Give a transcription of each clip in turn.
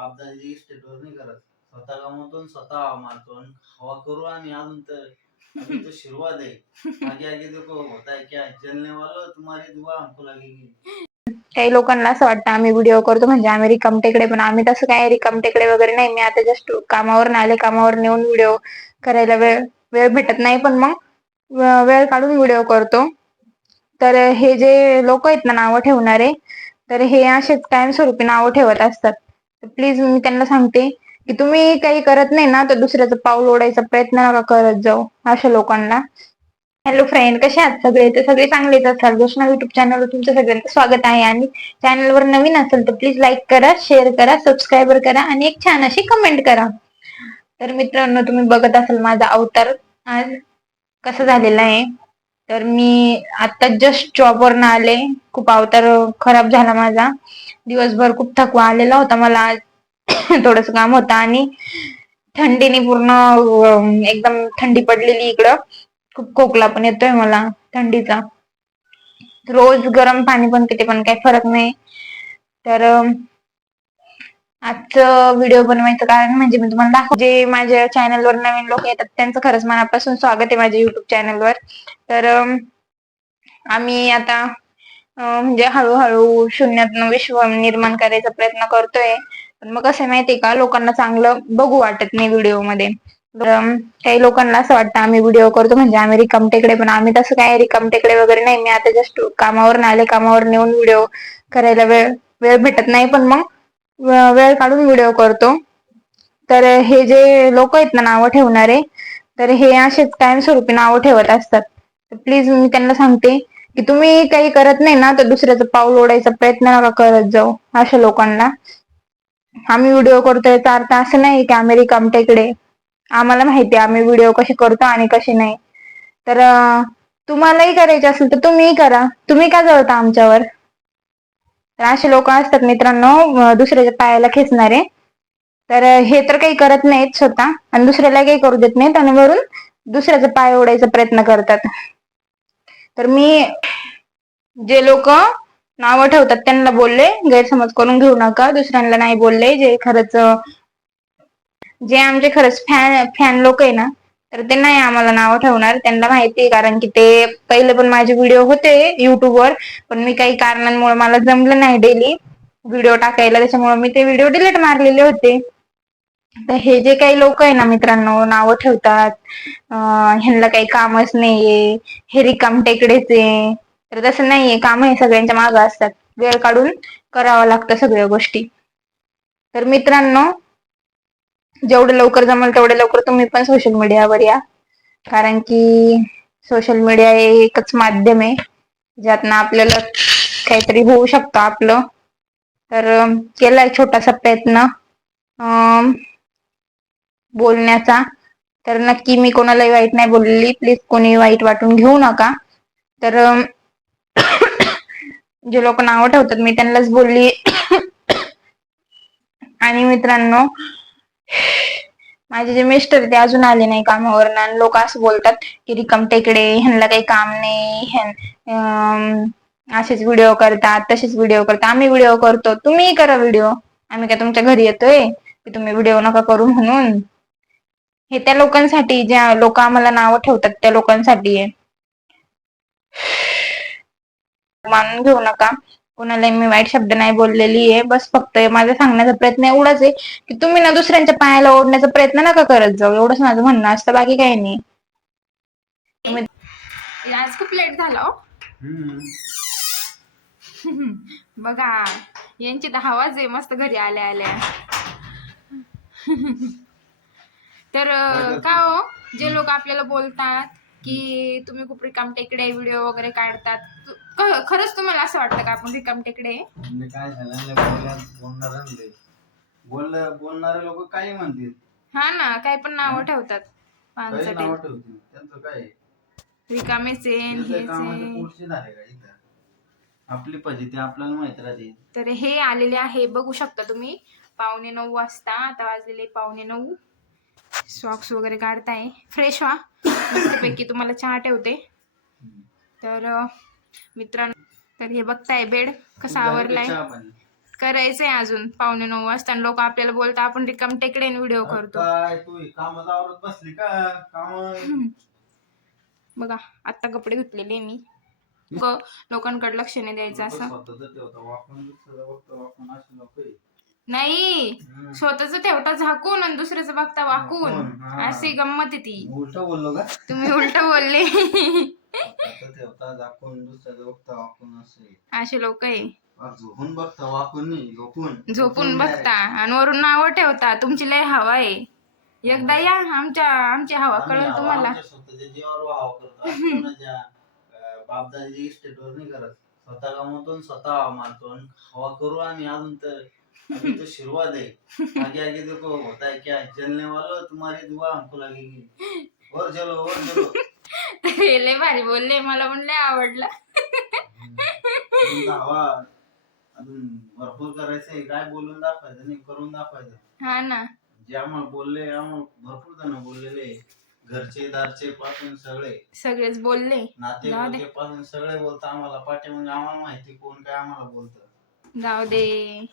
बापदादाची स्टेटवर नाही करत. स्वतः कमवतो आणि स्वतः मारतो आणि हवा करू आणि अजून तर. अभी तो आशीर्वाद है आगे आगे देखो होता है क्या? जलने वालों तुम्हारी दुआ हमको लगेगी. काही लोकांना असं वाटतं आम्ही व्हिडिओ करतो म्हणजे आम्ही रिकम टेकडे पण आम्ही तसं काय रिकम टेकडे वगैरे नाही. मी आता जस्ट कामावर आले कामावर नेऊन व्हिडिओ करायला वेळ वेळ भेटत नाही पण मग वेळ काढून व्हिडिओ करतो. तर हे जे लोक आहेत ना नावं ठेवणारे तर हे असेच कायमस्वरूपी नावं ठेवत असतात. प्लीज मी त्यांना सांगते की तुम्ही काही करत नाही ना तर दुसऱ्याचं पाऊल ओढायचा प्रयत्न नका करत जाऊ अशा लोकांना. हॅलो फ्रेंड कसे आहात सगळे? तर सगळे चांगलेच असाल जोशना युट्यूब चॅनलवर तुमचं सगळ्यांचं स्वागत आहे आणि चॅनलवर नवीन असेल तर प्लीज लाईक करा शेअर करा सबस्क्राईबर करा आणि एक छान अशी कमेंट करा. तर मित्रांनो तुम्ही बघत असाल माझा अवतार. आज कसा झालेला आहे? तर मी आता जस्ट जॉबवरनं आले. खूप अवतार खराब झाला माझा. दिवसभर खूप थकवा आलेला होता मला. थोडस काम होतं आणि थंडीने पूर्ण एकदम थंडी पडलेली इकडं. खूप खोकला पण येतोय मला थंडीचा. रोज गरम पाणी पण पिते पण काही फरक नाही. तर आजचं व्हिडिओ बनवायचं कारण म्हणजे मी तुम्हाला दाखव जे माझ्या चॅनलवर नवीन लोक येतात त्यांचं खरंच मनापासून स्वागत आहे माझ्या युट्यूब चॅनलवर. तर आम्ही आता म्हणजे हळूहळू शून्यातनं विश्व निर्माण करायचा प्रयत्न करतोय. पण मग कसं आहे माहितीये का? लोकांना चांगलं बघू वाटत नाही व्हिडिओमध्ये काही लोकांना असं वाटतं आम्ही व्हिडिओ करतो म्हणजे आम्ही रिकाम टेकडे पण आम्ही तसं काय रिकम टेकडे वगैरे नाही. मी आता जस्ट कामावर आले कामावर नेऊन व्हिडिओ करायला वेळ वेळ भेटत नाही पण मग वेळ काढून व्हिडिओ करतो. तर हे जे लोक आहेत ना नावं ठेवणारे तर हे असेच कायमस्वरूपी नावं ठेवत असतात. प्लीज मी त्यांना सांगते की तुम्ही काही करत नाही ना तर दुसऱ्याचं पाऊल ओढायचा प्रयत्न नका करत जाऊ अशा लोकांना. आम्ही व्हिडिओ करतोय याचा अर्थ असं नाही की आम्ही रिकाम टेकडे आम्हाला माहिती आहे आम्ही व्हिडिओ कसे करतो आणि कसे नाही. तर तुम्हालाही करायचे असेल तर तुम्हीही करा. तुम्ही का जळता आमच्यावर? तर असे लोक असतात मित्रांनो दुसऱ्याच्या पायाला खेचणारे. तर हे तर काही करत नाहीत स्वतः. आणि दुसऱ्याला काही करू देत नाहीत आणि वरून दुसऱ्याचा पाय ओढायचा प्रयत्न करतात. तर मी जे लोक नावं ठेवतात त्यांना बोलले गैरसमज करून घेऊ नका. दुसऱ्यांना नाही बोलले जे खरंच जे आमचे खरंच फॅन फॅन लोक आहे ना तर ते नाही आम्हाला नावं ठेवणार. त्यांना माहिती आहे कारण की ते पहिले पण माझे व्हिडिओ होते युट्यूबवर पण मी काही कारणांमुळे मला जमलं नाही डेली व्हिडिओ टाकायला त्याच्यामुळे मी ते व्हिडिओ डिलीट मारलेले होते. तर हे जे काही लोक आहे ना मित्रांनो नावं ठेवतात. ह्यांना काही कामच नाहीये. हे रिकाम टेकडेचे तर तसं नाहीये. काम हे सगळ्यांच्या मागं असतात. वेळ काढून करावं लागतं सगळ्या गोष्टी. तर मित्रांनो जेवढं लवकर जमेल तेवढे लवकर तुम्ही पण सोशल मीडियावर या. कारण की सोशल मीडिया हे एकच माध्यम आहे. ज्यातनं आपल्याला काहीतरी होऊ शकतं आपलं. तर केलाय छोटासा प्रयत्न. अं, बोलण्याचा. तर नक्की मी कोणालाही वाईट नाही बोललेली प्लीज कोणी वाईट वाटून घेऊ नका. तर जे लोक नावं ठेवतात मी त्यांनाच बोलली. आणि मित्रांनो माझे जे मिस्टर ते अजून आले नाही कामावर आणि लोक असं बोलतात की रिकम टेकडे ह्यांना काही काम नाही असेच व्हिडिओ करतात तसेच व्हिडिओ करतात. आम्ही व्हिडिओ करतो. तुम्ही करा व्हिडिओ आम्ही काय तुमच्या घरी येतोय? की तुम्ही व्हिडिओ नका करू म्हणून? हे त्या लोकांसाठी ज्या लोक आम्हाला नावं ठेवतात त्या लोकांसाठी आहे. मानून घेऊ नका. कोणालाही मी वाईट शब्द नाही बोललेली आहे. बस फक्त माझा सांगण्याचा प्रयत्न एवढाच आहे की तुम्ही ना दुसऱ्यांच्या पायाला ओढण्याचा प्रयत्न नका करत जाऊ. एवढंच माझं म्हणणं असतं. बाकी काही नाही. आज खूप लेट झाला हो. बघा यांची तर हवाच आहे. मस्त घरी आल्या आल्या. तर का हो? जे लोक आपल्याला बोलतात की तुम्ही खूप रिकाम टेकडे व्हिडिओ वगैरे काढतात खरंच तुम्हाला असं वाटतं का आपण रिकाम टेकडे? आहे? म्हणजे काय झालं लय बोलल्या बोलणार बोल बोलणारे लोक काही म्हणतील. हा ना काही पण नावं ठेवतात काही माणसाचे नावं ठेवतील. त्यांचं काय? रिकामेच आहे आणि त्यांचं हेच कामाचे आहे. पुढचे झाले का इथं? आपली फजिती आपल्याला माहीत राहते. तर हे आलेले आहे बघू शकता तुम्ही. पावणे नऊ वाजता आता वाजलेले पावणे नऊ. सॉक्स वगैरे काढताय. फ्रेश व्हा. मस्तपैकी तुम्हाला चहा ठेवते. तर मित्रांनो तर हे बघताय बेड कसा आवरलाय? करायचंय अजून पावणे नऊ वाजता. लोक आपल्याला बोलतात आपण रिकाम टेकडे व्हिडिओ करतो. बसली का? बघा आता कपडे धुतलेले मी. लोकांकडे लक्ष नाही द्यायचं असं. नाही. स्वतःच ठेवता झाकून आणि दुसऱ्याचं बघता वाकून. हा. अशी गंमत आहे ती. उलट बोललो का? तुम्ही उलट बोलले. ठेवता दुसऱ्याचं बघता असे असे लोक आहे. झोपून बघता वाकून नाही झोपून. झोपून. बघता. आणि वरून नाव ठेवता. तुमची लय हवा आहे. एकदा या आमच्या आमची हवा आम्ही कळेल तुम्हाला. स्वतःच्या जीवावर वाव करतो. असं कोणाच्या, अं, बापदादाची इस्टेटवर नाही करत. स्वतः कमवतो आणि स्वतः हवा मारतो आणि हवा करू आणि अजून तर अभी तो शुरुआत है। आगे आगे देखो होता है क्या? जलने वालों तुम्हारी दुआ हमको लगेगी। और चलो और चलो लय भारी बोलले मला पण लय आवडलं हवा अजून भरपूर करायचंय. काय बोलून दाखवायचं नाही करून दाखवायचं. हा ना. जे आम्हाला बोलले आम्हाला भरपूर जण बोललेले. घरचे दारचे पासून सगळे. सगळेच बोलले. जाऊ नातेवाईके पासून सगळे बोलत आम्हाला. पाठी मग आम्हाला माहिती कोण काय आम्हाला बोलत. जाऊ दे.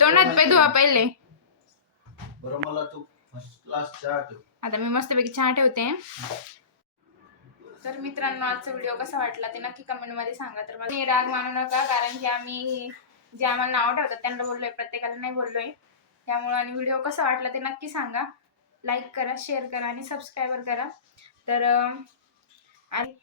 तोंडात पे धुवा पहिले. बरं मला तू फर्स्ट क्लास चहा ठेव. आता मी मस्तपैकी चहा ठेवते. तर मित्रांनो आजचा व्हिडिओ कसा वाटला ते नक्की कमेंटमध्ये सांगा. तर मला राग मानू नका कारण की आम्ही जे आम्हाला नाव ठेवतात त्यांना बोललोय प्रत्येकाला नाही बोललोय. त्यामुळे आणि व्हिडिओ कसा वाटला ते नक्की सांगा. लाईक करा शेअर करा आणि सबस्क्राईबर करा. तर आणि